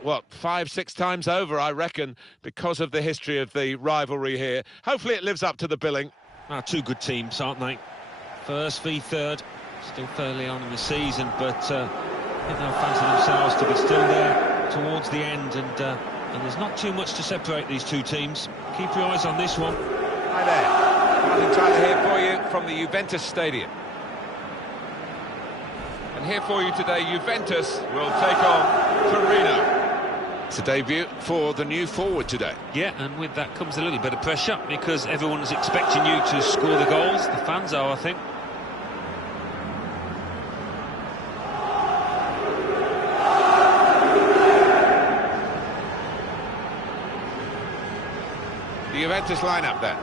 What, 5-6 times over, I reckon, because of the history of the rivalry here. Hopefully it lives up to the billing. Two good teams, aren't they? First v third, still fairly on in the season, but I think they'll fancy themselves to be still there towards the end, and there's not too much to separate these two teams. Keep your eyes on this one. Hi there, Martin Tyler here for you from the Juventus Stadium. And here for you today, Juventus will take on Torino. It's a debut for the new forward today. Yeah, and with that comes a little bit of pressure, because everyone's expecting you to score the goals. The fans are, I think. The Juventus lineup then.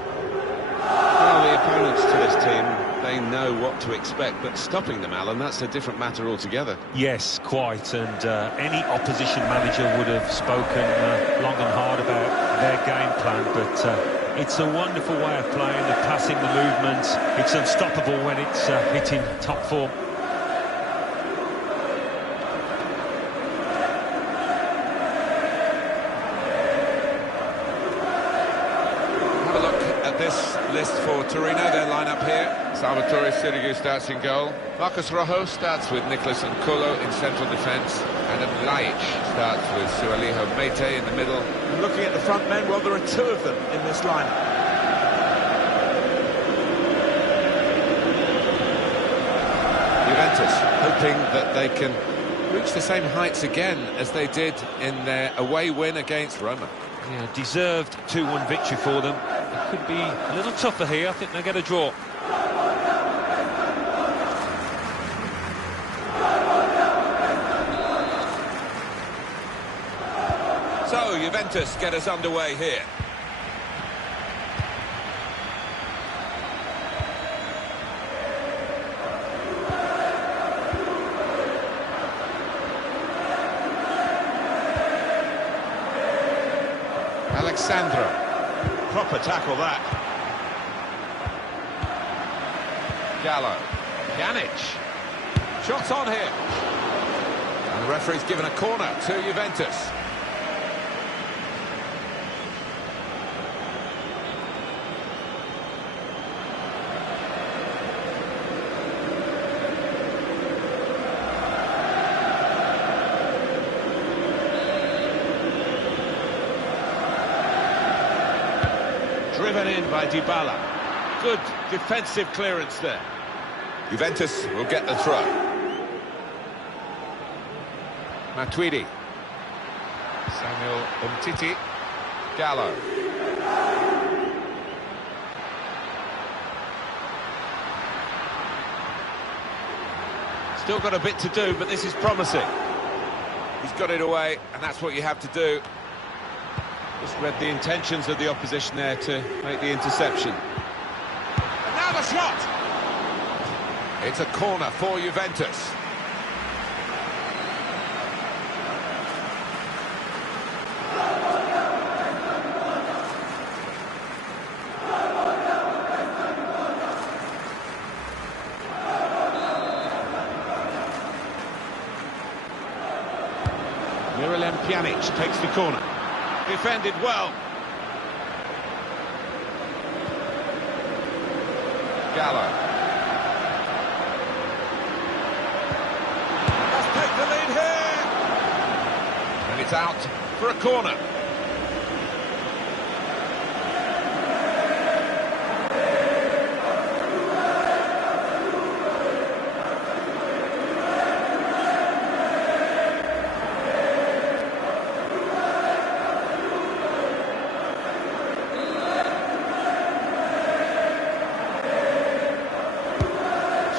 Well, the opponents to this team, they know what to expect, but stopping them, Alan, that's a different matter altogether. Yes, quite, and any opposition manager would have spoken long and hard about their game plan, but it's a wonderful way of playing, the passing, the movement. It's unstoppable when it's hitting top form. This list for Torino, their lineup here. Salvatore Sirigu starts in goal. Marcos Rojo starts with Nicolas Nkolo in central defence. Adam Laic starts with Sualiho Mete in the middle. And looking at the front men, well, there are two of them in this lineup. Juventus hoping that they can reach the same heights again as they did in their away win against Roma. Yeah, deserved 2-1 victory for them. It could be a little tougher here. I think they'll get a draw. So, Juventus get us underway here. Alexandro. Proper tackle that. Gallo. Pjanic. Shots on here. And the referee's given a corner to Juventus. Driven in by Dybala. Good defensive clearance there. Juventus will get the throw. Matuidi. Samuel Umtiti. Gallo. Still got a bit to do, but this is promising. He's got it away, and that's what you have to do. Just read the intentions of the opposition there to make the interception. And now the shot! It's a corner for Juventus. Miralem Pjanic takes the corner. Defended well. Gallo. Must take the lead here. And it's out for a corner.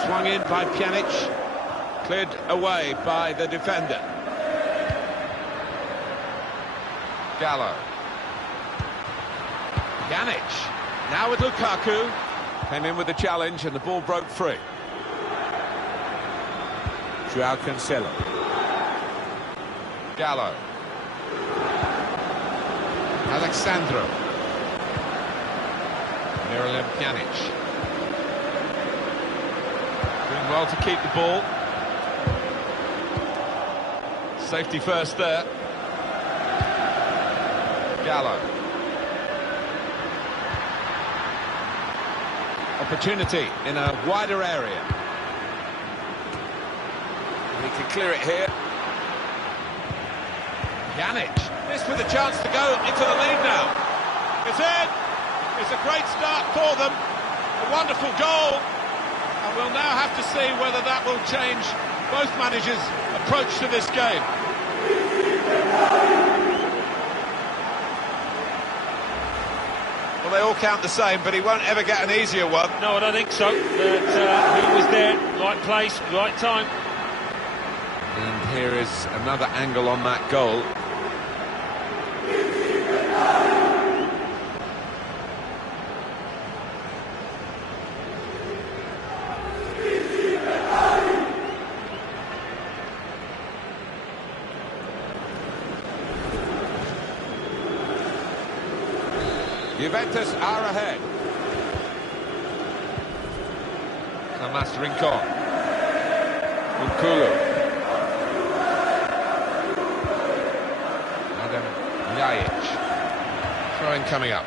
Swung in by Pjanic, cleared away by the defender. Gallo. Pjanic, now with Lukaku. Came in with the challenge and the ball broke free. Joao Cancelo. Gallo. Alexandro. Miralem Pjanic. Doing well to keep the ball. Safety first there. Gallo. Opportunity in a wider area. He can clear it here. Pjanic. This with a chance to go into the lead now. It's in. It's a great start for them. A wonderful goal. And we'll now have to see whether that will change both managers' approach to this game. Well, they all count the same, but he won't ever get an easier one. No, I don't think so. But he was there, right place, right time. And here is another angle on that goal. Juventus are ahead. Tomas Rincon. Nkulu. Adam Ljajic. Throwing coming up.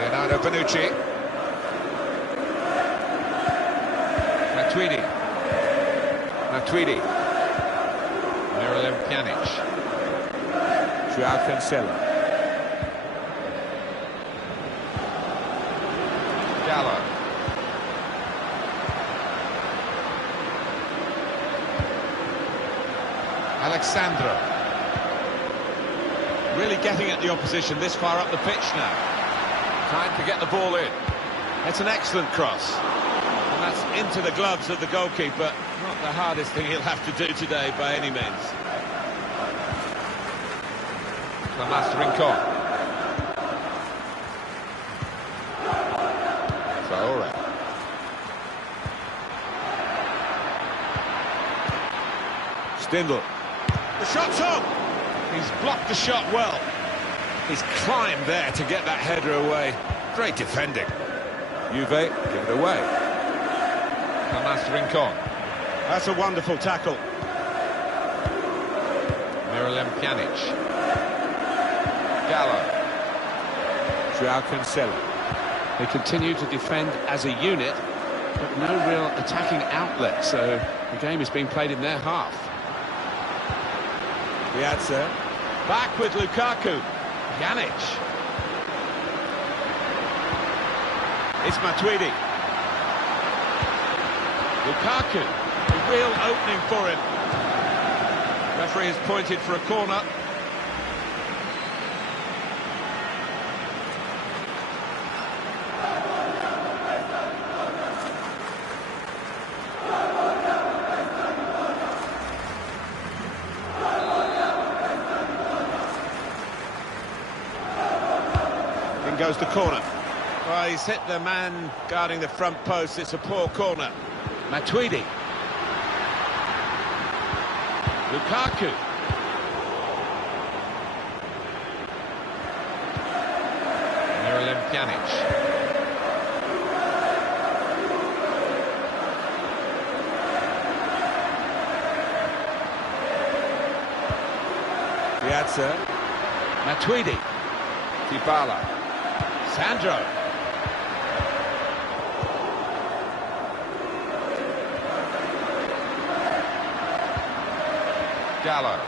Leonardo Bonucci. Matuidi. Miralem Pjanic. Joao Cancelo. Gallo. Alexandro. Really getting at the opposition this far up the pitch now. Time to get the ball in. It's an excellent cross. And that's into the gloves of the goalkeeper. Not the hardest thing he'll have to do today by any means. Tomas Rincon. Stindl. The shot's on! He's blocked the shot well. He's climbed there to get that header away. Great defending. Juve give it away. Tomas Rincon. That's a wonderful tackle. Miralem Pjanic. Gallo. Joao Cancelo. They continue to defend as a unit, but no real attacking outlet, so the game is being played in their half. Piazza. Back with Lukaku. Pjanic. It's Matuidi. Lukaku. A real opening for him. Referee has pointed for a corner. Goes the corner. Well, he's hit the man guarding the front post. It's a poor corner. Matuidi. Lukaku. Miralem Pjanic. Piazza. Matuidi. Dybala. Sandro. Gallo.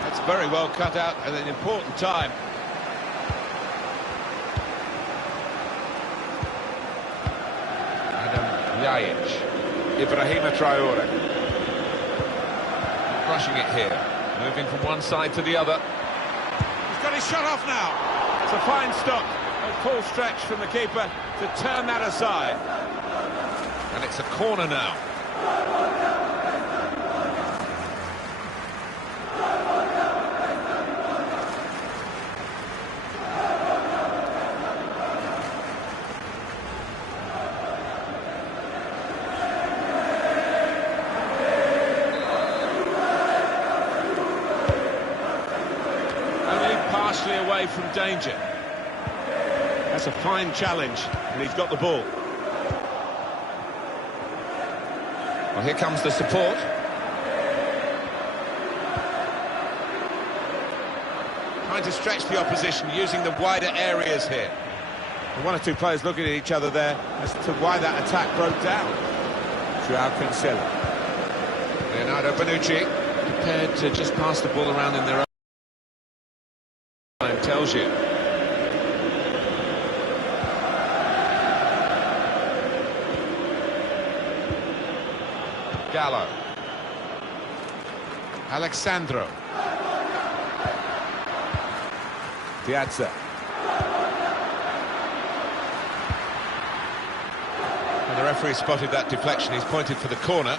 That's very well cut out at an important time. Adam Ljajic. Ibrahima Traore. Rushing it here. Moving from one side to the other. Got his shot off now. It's a fine stop, a full stretch from the keeper to turn that aside. And it's a corner now. Away from danger. That's a fine challenge, and he's got the ball. Well, here comes the support. trying to stretch the opposition using the wider areas here. And one or two players looking at each other there as to why that attack broke down. Joao Cancelo. Leonardo Bonucci prepared to just pass the ball around in their own time, tells you. Gallo. Alexandro. Piazza. And the referee spotted that deflection. He's pointed for the corner.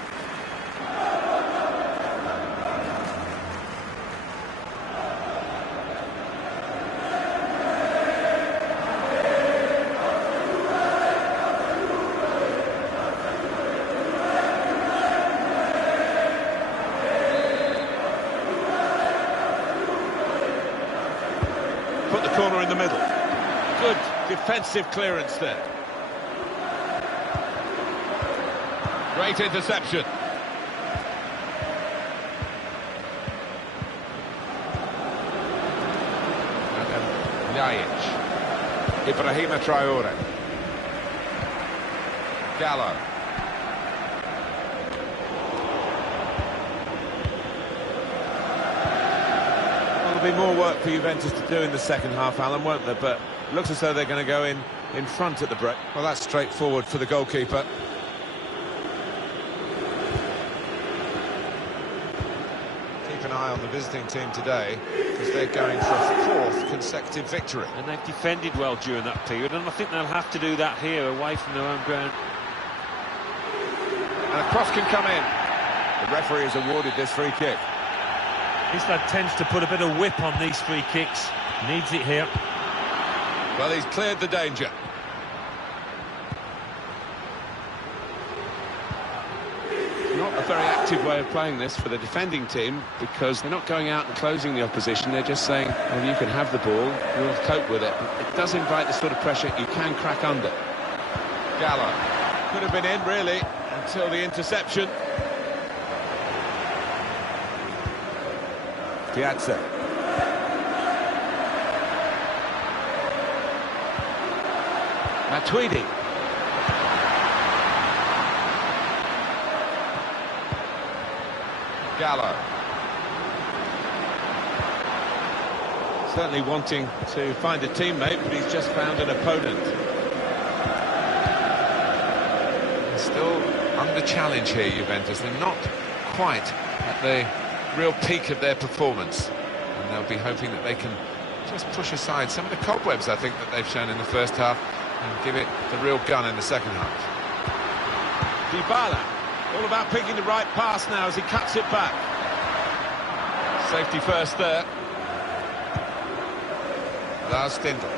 Put the corner in the middle. Good defensive clearance there. Great interception. Yajic. Ibrahima Traore. Gallo. Well, there'll be more work for Juventus to do in the second half, Alan, won't there? But it looks as though they're going to go in front at the break. Well, that's straightforward for the goalkeeper. Keep an eye on the visiting team today, because they're going for a fourth consecutive victory. And they've defended well during that period, and I think they'll have to do that here, away from their own ground. And a cross can come in. The referee has awarded this free kick. This lad tends to put a bit of whip on these free kicks. Needs it here. Well, he's cleared the danger. Not a very active way of playing this for the defending team, because they're not going out and closing the opposition. They're just saying, well, you can have the ball, we'll cope with it. It does invite the sort of pressure you can crack under. Gallo. Could have been in, really, until the interception. Piazza. Matuidi. Gallo. Certainly wanting to find a teammate, but he's just found an opponent. They're still under challenge here, Juventus. They're not quite at the real peak of their performance, and they'll be hoping that they can just push aside some of the cobwebs, I think, that they've shown in the first half, and give it the real gun in the second half. Dybala. All about picking the right pass now as he cuts it back. Safety first there. Lars Stindl.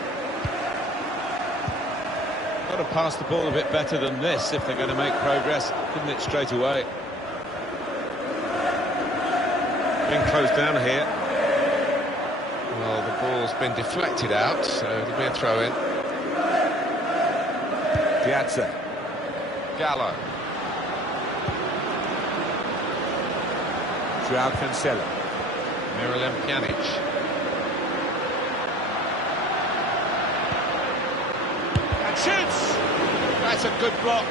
Got to pass the ball a bit better than this if they're going to make progress, couldn't it, straight away? Being closed down here. Well, the ball's been deflected out, so it'll be a throw-in. Piazza. Gallo. Joao Cancelo. Miralem Pjanic. And shoots! That's a good block.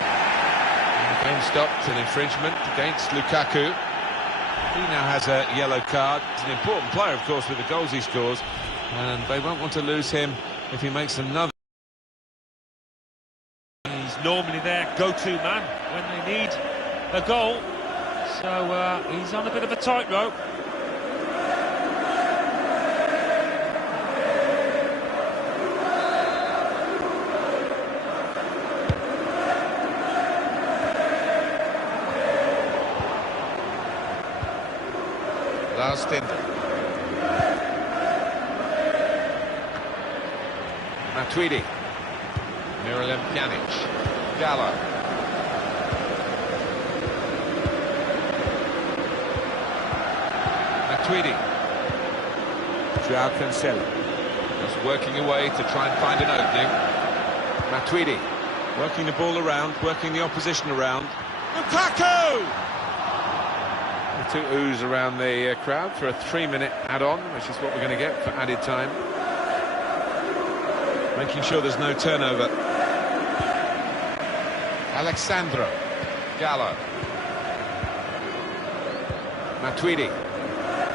And the game stopped, an infringement against Lukaku. He now has a yellow card. He's an important player, of course, with the goals he scores. And they won't want to lose him if he makes another. He's normally their go-to man when they need a goal. So he's on a bit of a tightrope. Lars Stindl. Matuidi. Miralem Pjanic. Gallo. Matuidi. Joao Cancelo. Just working away to try and find an opening. Matuidi. Working the ball around, working the opposition around. Lukaku! The to ooze around the crowd for a 3-minute add-on, which is what we're going to get for added time. Making sure there's no turnover. Alexandro. Gallo. Matuidi.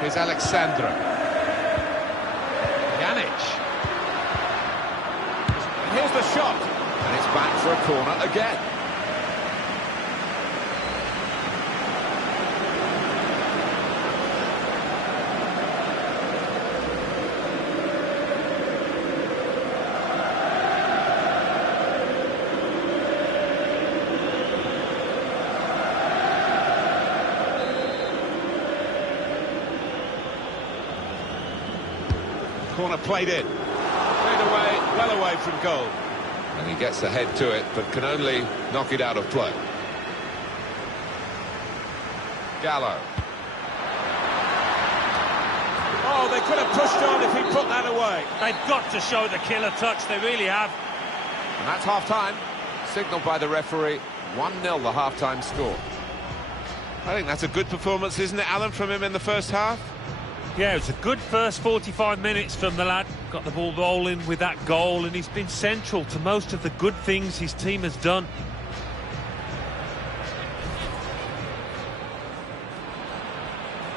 Here's Alexandro. Pjanic. Here's the shot. And it's back for a corner again. Corner played in. Played away, well away from goal. And he gets the head to it, but can only knock it out of play. Gallo. Oh, they could have pushed on if he put that away. They've got to show the killer touch, they really have. And that's half-time. Signalled by the referee. 1-0 the half-time score. I think that's a good performance, isn't it, Alan, from him in the first half? Yeah, it was a good first 45 minutes from the lad. Got the ball rolling with that goal, and he's been central to most of the good things his team has done.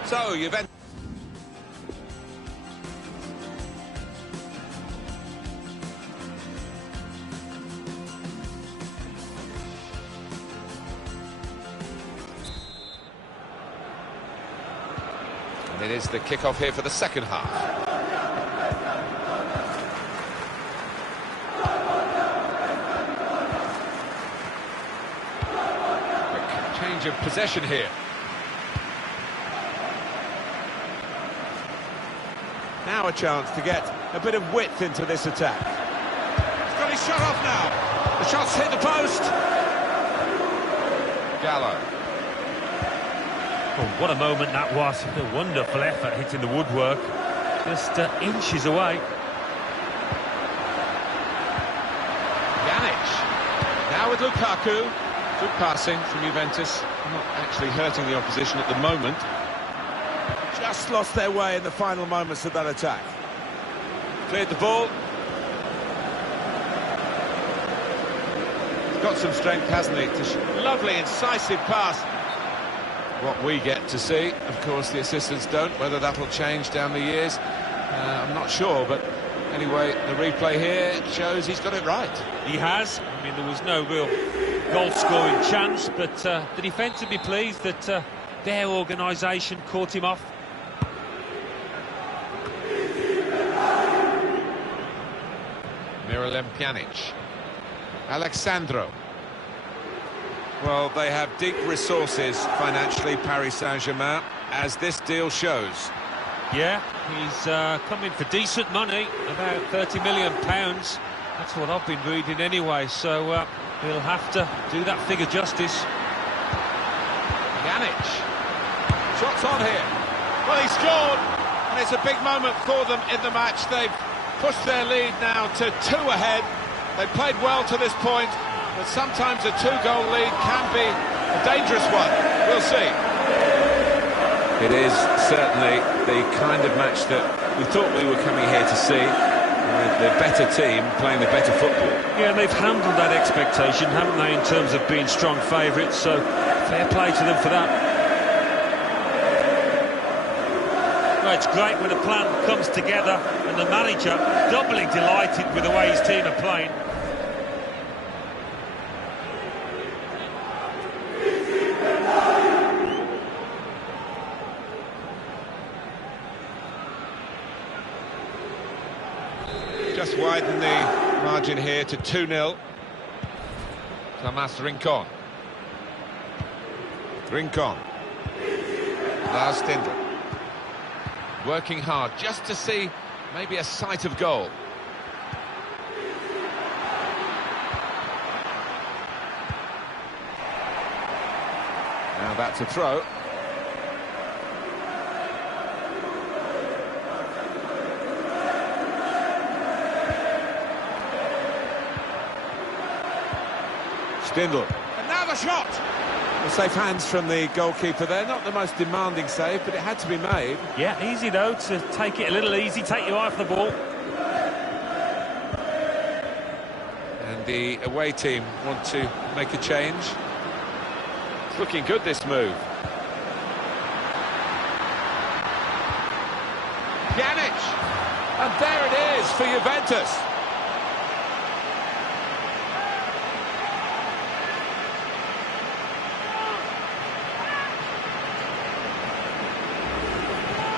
So, Juventus. It is the kick-off here for the second half. Quick change of possession here. Now a chance to get a bit of width into this attack. He's got his shot off now. The shot's hit the post. Gallo. Oh, what a moment that was. A wonderful effort hitting the woodwork. Just inches away. Pjanic. Now with Lukaku. Good passing from Juventus. Not actually hurting the opposition at the moment. Just lost their way in the final moments of that attack. Cleared the ball. He's got some strength, hasn't he? Lovely, incisive pass. What we get to see, of course, the assistants don't. Whether that'll change down the years, I'm not sure. But anyway, the replay here shows he's got it right. He has. I mean, there was no real goal-scoring chance, but the defence would be pleased that their organisation caught him off. Miralem Pjanic. Alexandro. Well, they have deep resources financially, Paris Saint-Germain, as this deal shows. Yeah, he's coming for decent money, about £30 million. That's what I've been reading anyway, so he'll have to do that figure justice. Pjanic. Shots on here. Well, he scored, and it's a big moment for them in the match. They've pushed their lead now to 2 ahead. They played well to this point. But sometimes a 2-goal lead can be a dangerous one. We'll see. It is certainly the kind of match that we thought we were coming here to see, with the better team playing the better football. Yeah, they've handled that expectation, haven't they, in terms of being strong favourites, so fair play to them for that. Well, it's great when a plan comes together and the manager doubly delighted with the way his team are playing. Just widen the margin here to 2-0. Tomas Rincon. Rincon. Lars Stindl. Working hard just to see maybe a sight of goal. Now that's a throw. Stindl. And now the shot. The Safe hands from the goalkeeper there. Not the most demanding save, but it had to be made. Yeah, easy though to take it a little easy, take your eye off the ball. And the away team want to make a change. It's looking good, this move. Pjanic! And there it is for Juventus.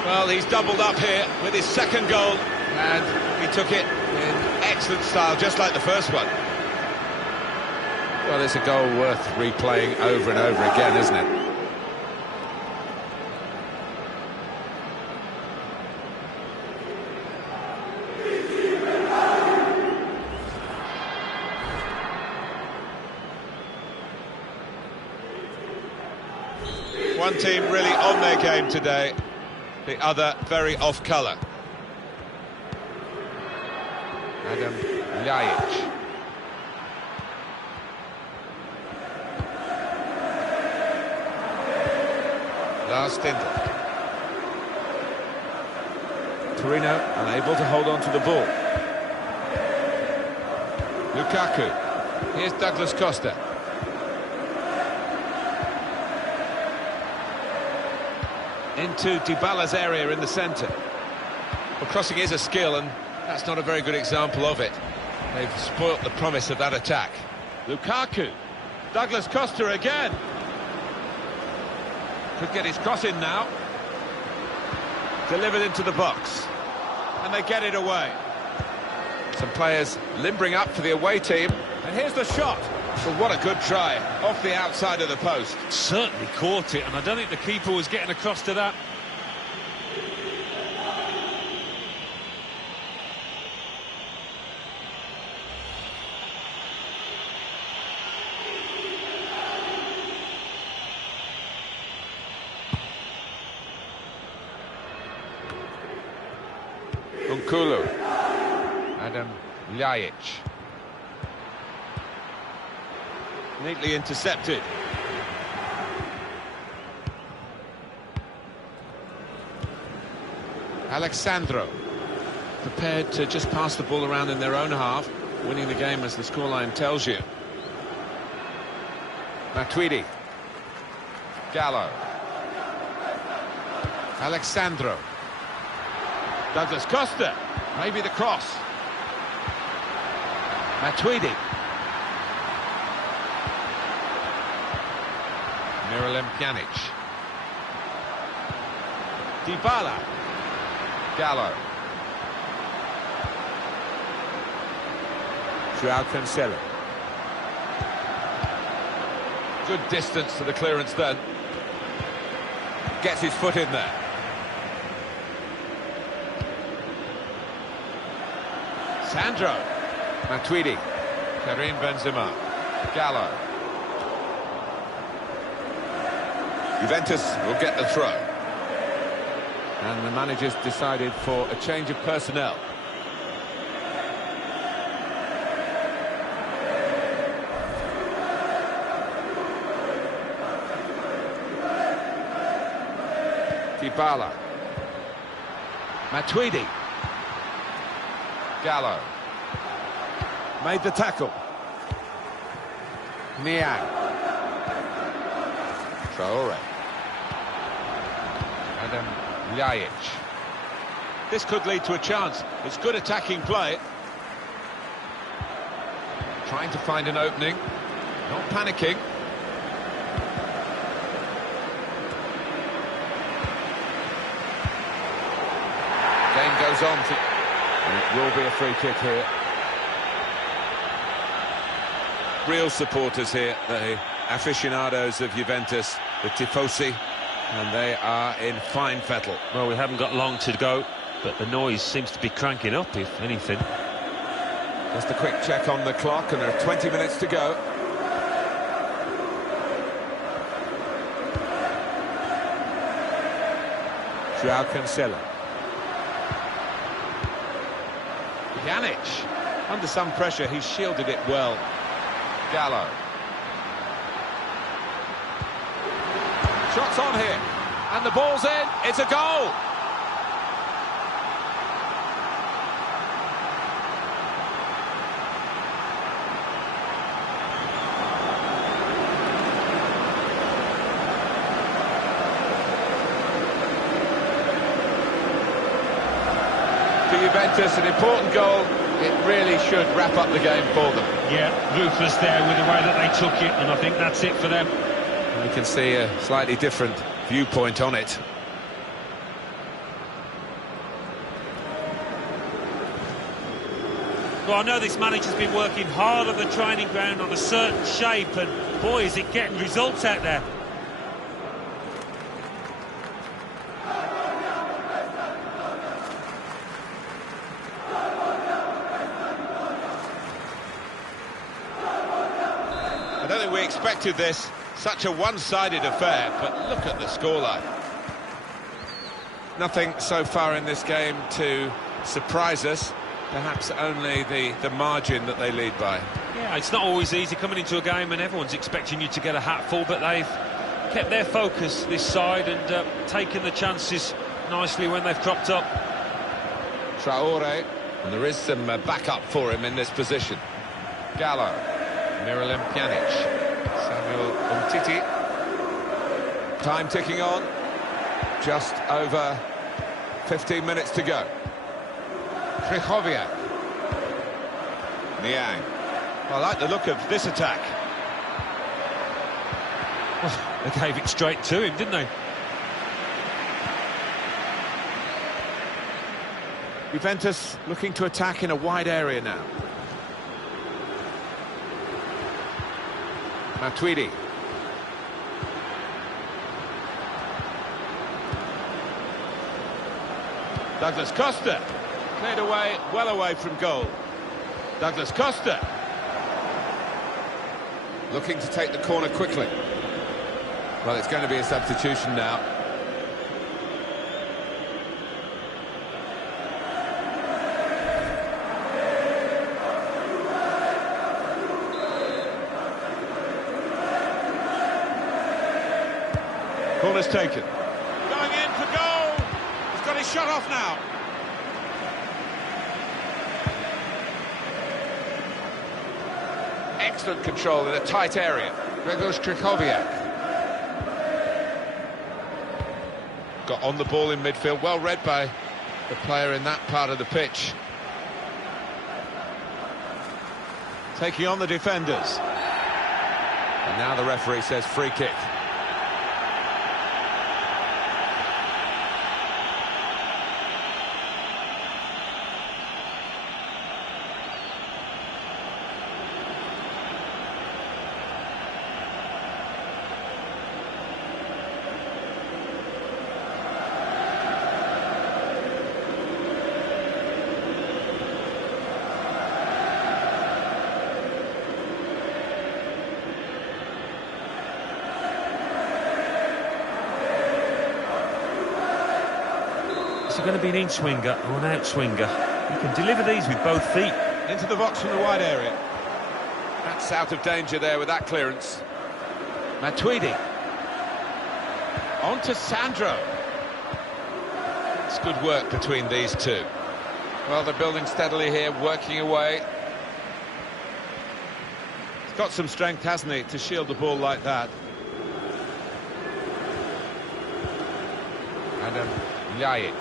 Well, he's doubled up here with his second goal, and he took it in excellent style, just like the first one. Well, it's a goal worth replaying over and over again, isn't it? One team really on their game today, the other very off colour. Adam Ljajic. Lars Stindl. Torino unable to hold on to the ball. Lukaku. Here's Douglas Costa. Into Dybala's area in the centre. Well, crossing is a skill, and that's not a very good example of it. They've spoilt the promise of that attack. Lukaku. Douglas Costa again. Could get his cross in now. Delivered into the box. And they get it away. Some players limbering up for the away team. And here's the shot. Well, what a good try, off the outside of the post. Certainly caught it, and I don't think the keeper was getting across to that. Nkulu. Adam Ljajic. Neatly intercepted. Alexandro. Prepared to just pass the ball around in their own half, winning the game as the scoreline tells you. Matuidi. Gallo. Alexandro. Douglas Costa. Maybe the cross. Matuidi. Miralem Pjanic. Dybala. Gallo. Joao Cancelo. Good distance to the clearance then. Gets his foot in there. Sandro. Matuidi. Karim Benzema. Gallo. Juventus will get the throw. And the manager's decided for a change of personnel. Dybala. Matuidi. Gallo. Made the tackle. Niang. Traore. Adam Ljajic. This could lead to a chance. It's good attacking play. Trying to find an opening. Not panicking. Game goes on to... And it will be a free kick here. Real supporters here, the aficionados of Juventus, the tifosi, and they are in fine fettle. Well, we haven't got long to go, but the noise seems to be cranking up, if anything. Just a quick check on the clock, and there are 20 minutes to go. Joao Cancelo. Pjanic. Under some pressure, he shielded it well. Gallo. Shots on here, and the ball's in. It's a goal. For Juventus, an important goal. It really should wrap up the game for them. Yeah, ruthless there with the way that they took it, and I think that's it for them. And you can see a slightly different viewpoint on it. Well, I know this manager's been working hard on the training ground on a certain shape, and boy, is it getting results out there. I don't think we expected this, such a one-sided affair, but look at the scoreline. Nothing so far in this game to surprise us, perhaps only the margin that they lead by. Yeah, it's not always easy coming into a game and everyone's expecting you to get a hatful, but they've kept their focus this side and taken the chances nicely when they've cropped up. Traore, and there is some backup for him in this position. Gallo. Miralem Pjanic, Samuel Umtiti. Time ticking on, just over 15 minutes to go. Krychowiak. Niang. I like the look of this attack. Well, they gave it straight to him, didn't they? Juventus looking to attack in a wide area now. Matuidi. Douglas Costa. Cleared away, well away from goal. Douglas Costa. Looking to take the corner quickly. Well, it's going to be a substitution now. Corner's taken. Going in for goal. He's got his shot off now. Excellent control in a tight area. Grzegorz Krychowiak. Got on the ball in midfield. Well read by the player in that part of the pitch. Taking on the defenders. And now the referee says free kick. Is it going to be an in-swinger or an out-swinger? You can deliver these with both feet. Into the box from the wide area. That's out of danger there with that clearance. Matuidi. On to Sandro. It's good work between these two. Well, they're building steadily here, working away. He's got some strength, hasn't he, to shield the ball like that. Adam Ljajic.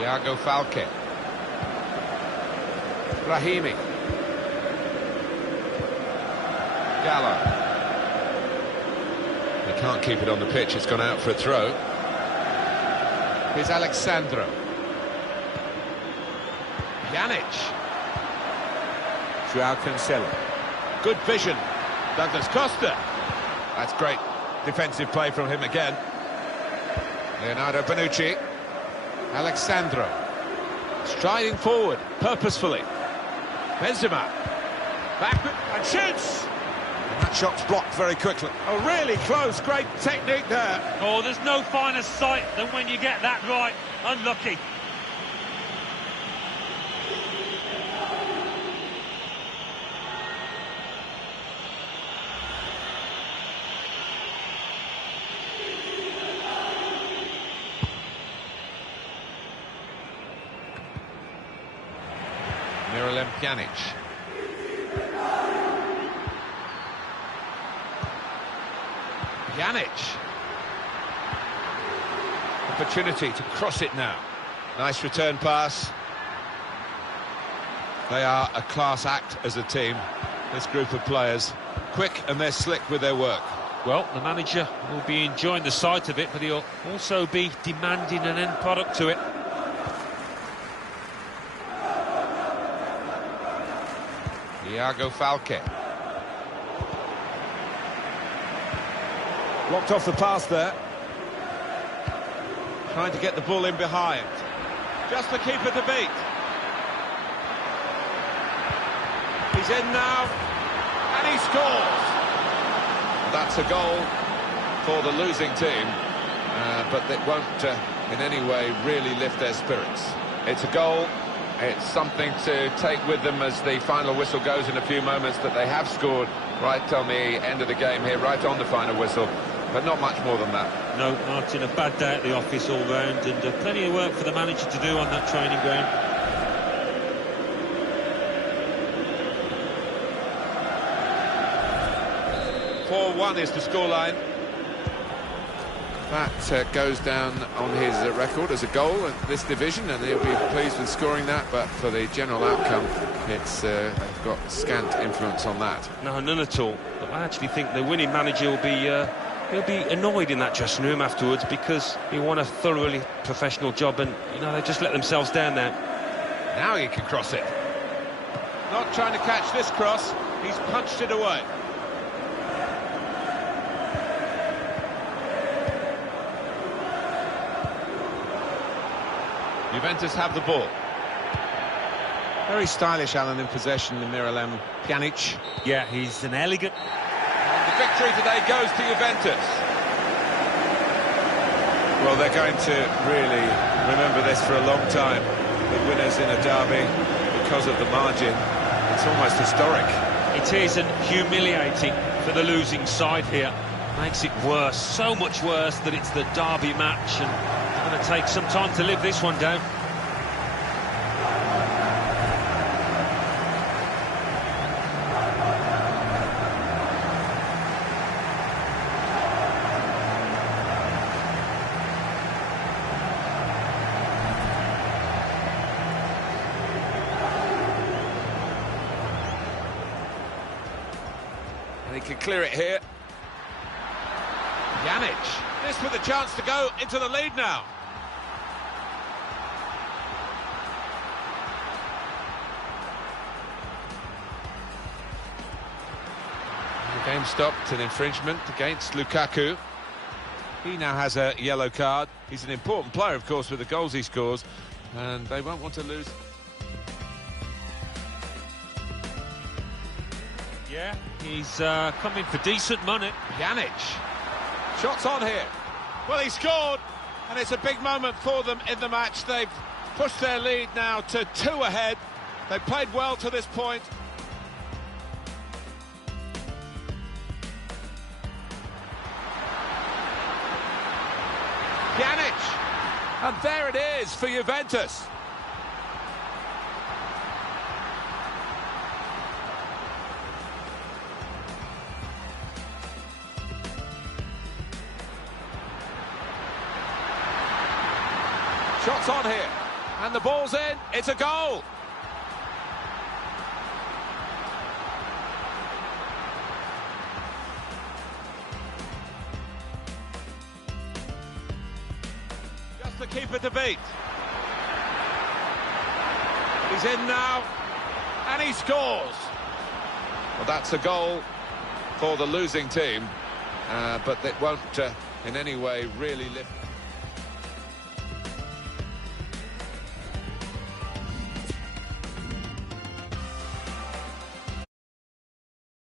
Iago Falque. Brahimi. Gallo. They can't keep it on the pitch, it's gone out for a throw. Here's Alexandro. Pjanic. Joao Cancelo. Good vision. Douglas Costa. That's great defensive play from him again. Leonardo Bonucci. Alexandro. Striding forward, purposefully. Benzema. Backward and shoots! And that shot's blocked very quickly. Oh, really close, great technique there. Oh, there's no finer sight than when you get that right. Unlucky. Pjanic. Pjanic. Opportunity to cross it now. Nice return pass. They are a class act as a team, this group of players. Quick and they're slick with their work. Well, the manager will be enjoying the sight of it, but he'll also be demanding an end product to it. Thiago Falque. Blocked off the pass there. Trying to get the ball in behind. Just the keeper to beat. He's in now, and he scores. That's a goal for the losing team, but it won't in any way really lift their spirits. It's a goal. It's something to take with them as the final whistle goes in a few moments, that they have scored right on the end of the game here, right on the final whistle, but not much more than that. No, Martin, a bad day at the office all round, and plenty of work for the manager to do on that training ground. Is the scoreline. That goes down on his record as a goal in this division, and he'll be pleased with scoring that, but for the general outcome, it's got scant influence on that. No, none at all. But I actually think the winning manager will be he'll be annoyed in that dressing room afterwards, because he won a thoroughly professional job, and they just let themselves down there. Now he can cross it. Not trying to catch this cross, he's punched it away. Juventus have the ball. Very stylish, Alan, in possession, the Miralem Pjanic. Yeah, he's an elegant. And the victory today goes to Juventus. Well, they're going to really remember this for a long time. The winners in a derby because of the margin. It's almost historic. It is, and humiliating for the losing side here. Makes it worse, so much worse that it's the derby match, and it's going to take some time to live this one down. And he can clear it here. Pjanic, this with a chance to go into the lead now. The game stopped, an infringement against Lukaku. He now has a yellow card. He's an important player, of course, with the goals he scores, and they won't want to lose. Yeah, he's coming for decent money. Pjanic. Shots on here. Well, he scored, and it's a big moment for them in the match. They've pushed their lead now to 2 ahead. They played well to this point. Pjanic, and there it is for Juventus. Shots on here, and the ball's in. It's a goal. Just the keeper to beat. He's in now, and he scores. Well, that's a goal for the losing team, but it won't in any way really lift.